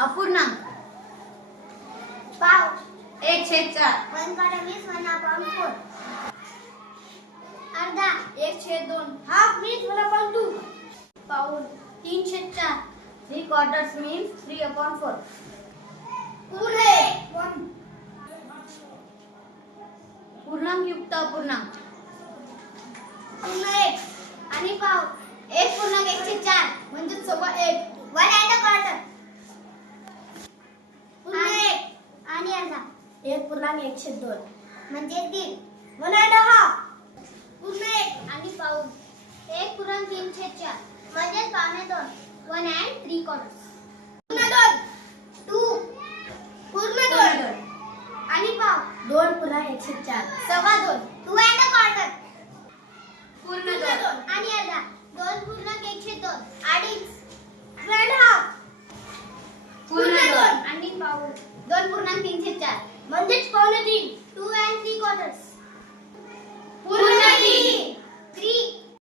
अपूर्णांक पाव 1/4 1/20 1/4 अर्धा 1/2 हाफ मीन्स 1/2 पाऊण 3/4 3/4 means 3/4 पूर्ण 1 पूर्णांक युक्त अपूर्णांक पूर्ण 1 आणि पाव 1.1/4 म्हणजे 1/4 1 and a quarter पूर्ण 1 आणि अर्धा 1.1/2 म्हणजे 1.5 1 and a half पूर्ण 1 आणि पाऊण 1.3/4 म्हणजे 1.25 1 and 3/4 पूर्ण 2 पूर्ण 2 आणि पाव 2.1/4 2.25 2 and a quarter पूर्ण 2 आणि अर्धा 2.1/2 अडीच 2 and a half पूर्ण 2 आणि पाऊण 2.3/4 म्हणजेच